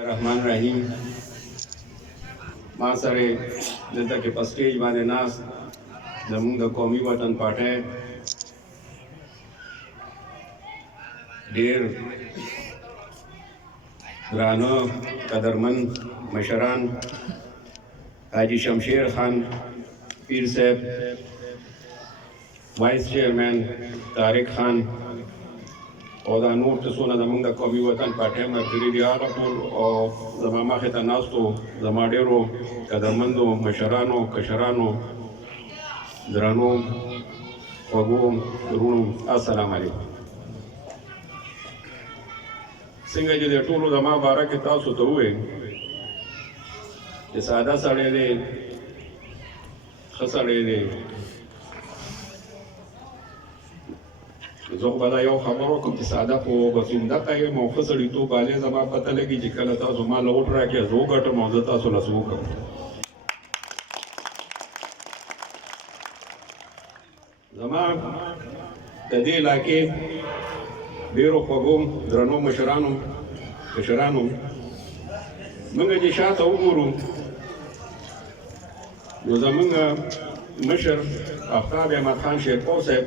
रहमान रहीम मां सरे दलता के स्टेज बांधे नास जमूंग द कौमी वतन पाटे ढेर रानो कदरमंद मशरान हाजी शमशेर खान पीर साहब, वाइस चेयरमैन तारिक खान और नूर तसोना जमूंग द कौमी वतन पाटे मर्करी दियारपुर और जमामा खतनास्तो जमाडेरो कदरमंदो मशरानो कशरानो द्रानो वगो रुणो अस्सलाम वालेकुम څنګه چې د ټولو زما باره کې تاسو ته ووایي چې ساده سړی دی ښه سړی دی زه خو به دا یو خبر وکړم چې ساده خو بسندقه یم او ښه سړیتوب باندې زما پته لګي چې کله تاسو ما له وټ راکړئ زه وګټم او زه تاسو له څه وکړم زما د دې علاقې ډېرو خوږو درنو مشرانو کشرانو موږ چې شاته وګورو نو زموږ مشر آفتاب احمد خان شیرپو صاحب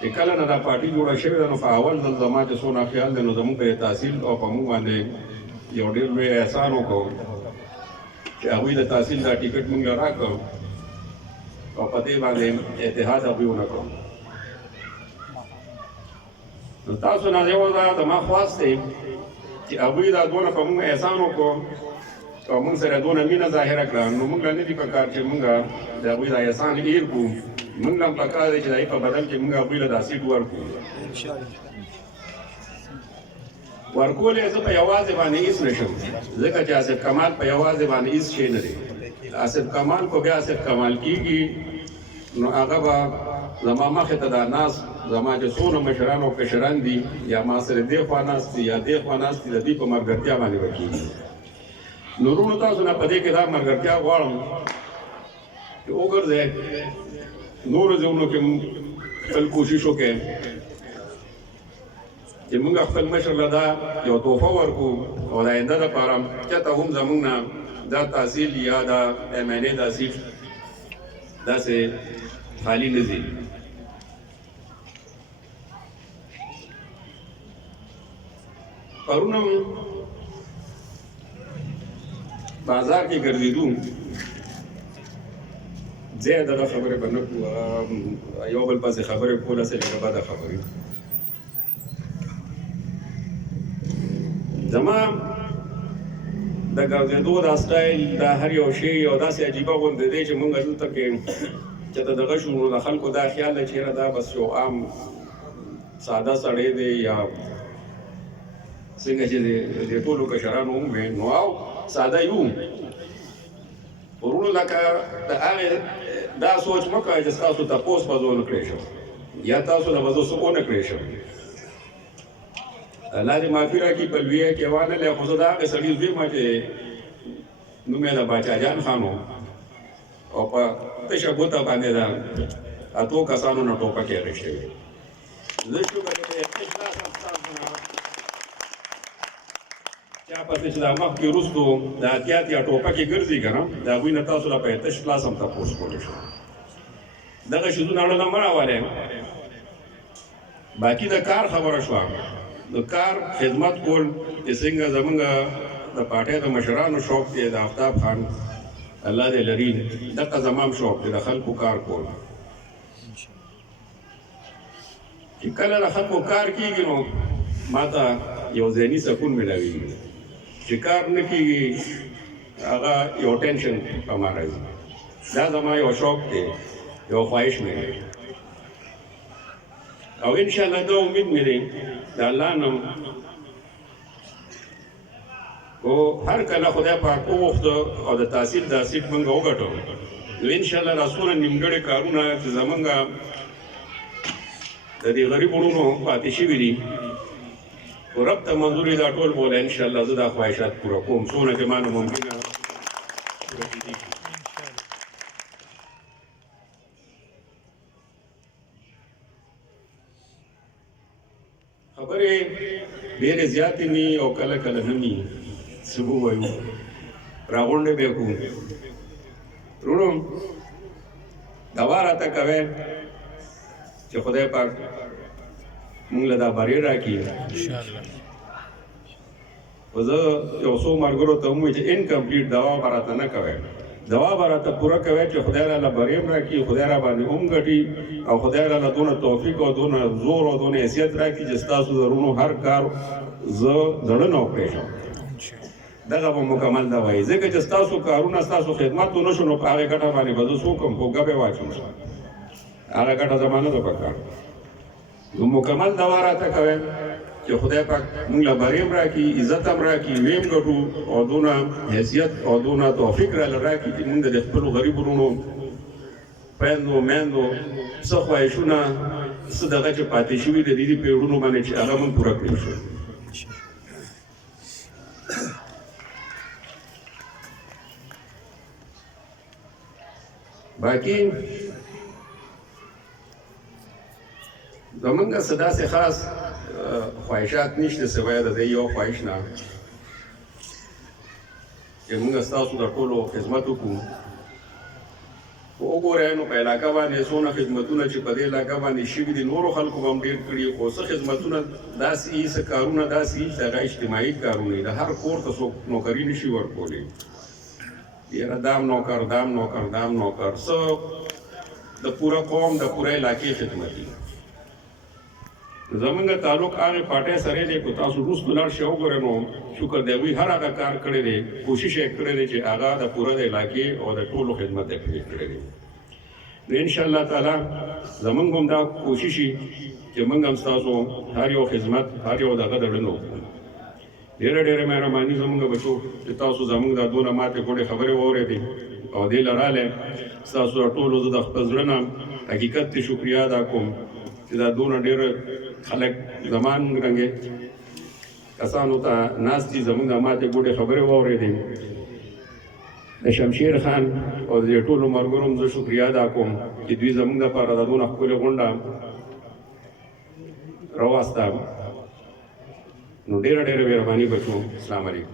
چې کله نه دا پارټي جوړه شوې ده نو په اول ځل زما چې څونه خیال دی نو زموږ په تحصیل او په موږ باندې یو ډېر لوی احسان وکړو چې هغوی د تحصیل دا ټیکټ موږ له راکړ او په دې باندې اتحاد هغوی ونه کړو نو تاسو نه یو دا زما خواست دی چې هغوی دا دونه په موږ احسان وکړو او موږ سره دونه مینه ظاهره کړه نو موږ له نه دي پکار چې موږ د هغوی دا احسان هېر کړو موږ هم پکار دی چې د هغوی په بدل کې موږ هغوی له دا سیټ ورکړو ورکول یې زه په یوازې باندې هېڅ نه شم ځکه چې آصف کمال په یوازې باندې هېڅ شی نه دی آصف کمال کو بیا آصف کمال کېږي نو هغه به زما مخې ته دا ناست زما چې څونه مشران او کشران دي یا ما سره دې خوا ناست دي یا دې خوا ناست دي د دوی په ملګرتیا باندې به کېږي نو وروڼو تاسو نه په دې کې دا ملګرتیا غواړم چې وګرځئ نورو ځایونو کې خپل کوشش وکړئ چې موږ خپل مشر له دا یو تحفه ورکړو او د آینده دپاره چېرته هم زموږ نه دا تحصیل یا دا ایم این اے دا سیټ داسې خالی نه ځي پرون هم بازار کې ګرځېدو ځای دغه خبرې به نه کړو یو بل پسې خبرې کول هسې لږه بده خبرې زما د ګرځېدو دا سټایل دا هر یو شی یو داسې عجیبه غوندې دی چې مونږ دلته کې چې ته دغه شو نو د خلکو دا خیال دی چې یاره دا بس یو عام ساده سړی دی یا څنګه چې د ټولو کشرانو هم وي نو او ساده یو ورونو لکه د هغې دا سوچ مه کوئ چې ستاسو تپوس به زه ونه کړی شم یا تاسو نه به زه څه ونه کړی شم الله دې معافي راکړي په لویه کې وانهلی خو زه د هغې سړي زوی یم چې نوم یې د باچا جان خان و او په تشه ګوته باندې د اتو کسانو نه ټوپکې اخیستې وې زه شکر په یقین خلاص یم ستاسو نه چا پسې چې دا مخکې وروستو د اتیا ټوپکې ګرځي که نه د هغوی نه تاسو له په تش خلاص هم تپوس کولی شو دغه شیزونه اړه نه مه راولئ باقي د کار خبره شوه د کار خدمت کول چې څنګه زموږ د پارټۍ د مشرانو شوق دی د آفتاب خان الله دې لري دغه زما هم شوق دی د خلکو کار کول چې کله د خلکو کار کېږي نو ما ته یو ذهني سکون میلاویږي چې کار نه کېږي هغه یو ټینشن په ما راځي دا زما یو شوق دی یو خواهش مې دی او انشاءالله دا امید مې دی د الله نه او هر کله خدای پاک وغوښته او د تحصیل دا سیټ موږ وګټو نو انشاءالله دا څونه نیمګړي کارونه چې زموږ د دې غریب وروڼو پاتې شوي دي رب ته منظور دا ټول بوله انشاءالله زه دا خواهشات پوره کوم څونه چې ما نه ممکنه پوره کېدي خبرې ډېرې زیاتې مي او کله کله نه مي څه ووایو راغونډې به یې کوو وروڼو دوا راته کوئ چې خدای پاک موږ له دا بری راکړي خو زه یو څو ملګرو ته ومویل چې انکمپلیټ دوا به راته نه کوئ دوا به راته پوره کوئ چې خدای راله بری هم راکړي خدای را باندې هم ګټي او خدای راله دونه توفیق او دونه زور او دونه حیثیت راکړي چې ستاسو د وروڼو هر کار زه زړه نه وکړی شم دغه به مکمل دوا وي ځکه چې ستاسو کارونه ستاسو خدمت ونه شو نو په هغې ګټه باندې به زه څه وکړم خو ګپې واچوم هغه ګټه زما نه ده پکار نو مکمل دوا راته کوئ چې خدای پاک موږ له بری هم راکړي عزت هم راکړي ویې هم ګټو او دونه حیثیت او دونه توفیق راله راکړي چې موږ د خپلو غریب وروڼو خویندو میندو څه خواهشونه څه دغه چې پاتې شوي د دې پیړونو باندې چې هغه موږ پوره کړی شو باقي زمونږ څه داسې خاص خواهشات نشته سوای د دې یو خواهش نه چې موږ ستاسو د ټولو خدمت وکړو خو وګورئ نو په علاقه باندې څونه خدمتونه چې په دې علاقه باندې شوي دي نورو خلکو به هم ډېر کړي خو څه خدمتونه داسې دي څه کارونه داسې دي چې هغه اجتماعي کارونه دي د هر کور ته څوک نوکري نشي ورکولی یاره دام نوکر دام نوکر دام نوکر څه د پوره قوم د پوره علاقې خدمت دي زمونږ تعلق هغې پاټۍ سره دی که تاسو وروسته لاړ شئ وګورئ نو شکر دی هغوی هر هغه کار کړی دی کوشش یې کړی دی چې هغه د پوره د علاقې او د ټولو خدمت یې پرې کړی دی نو انشاءالله تعالی زمونږ هم دا کوشش وي چې موږ هم ستاسو هر یو خدمت هر یو دغه د زړه نه وکړو ډېره ډېره مهرباني زمونږ بچو چې تاسو زمونږ دا دونه ماتې ګوډې خبرې واورېدې او دې له رالی ستاسو د ټولو زه د خپل زړه نه حقیقت ته شکریه ادا کوم چې دا دونه ډېر خلک زمان رنګې کسانو ته ناست دي زمونږ د ماتې ګوډې خبرې واورېدې د شمشیر خان او د ټولو ملګرو هم زه شکریه ادا کوم چې دوی زمونږ دپاره د دونه ښکلې غونډه راوسته نو ډېره ډېره مهرباني بچو السلام علیکم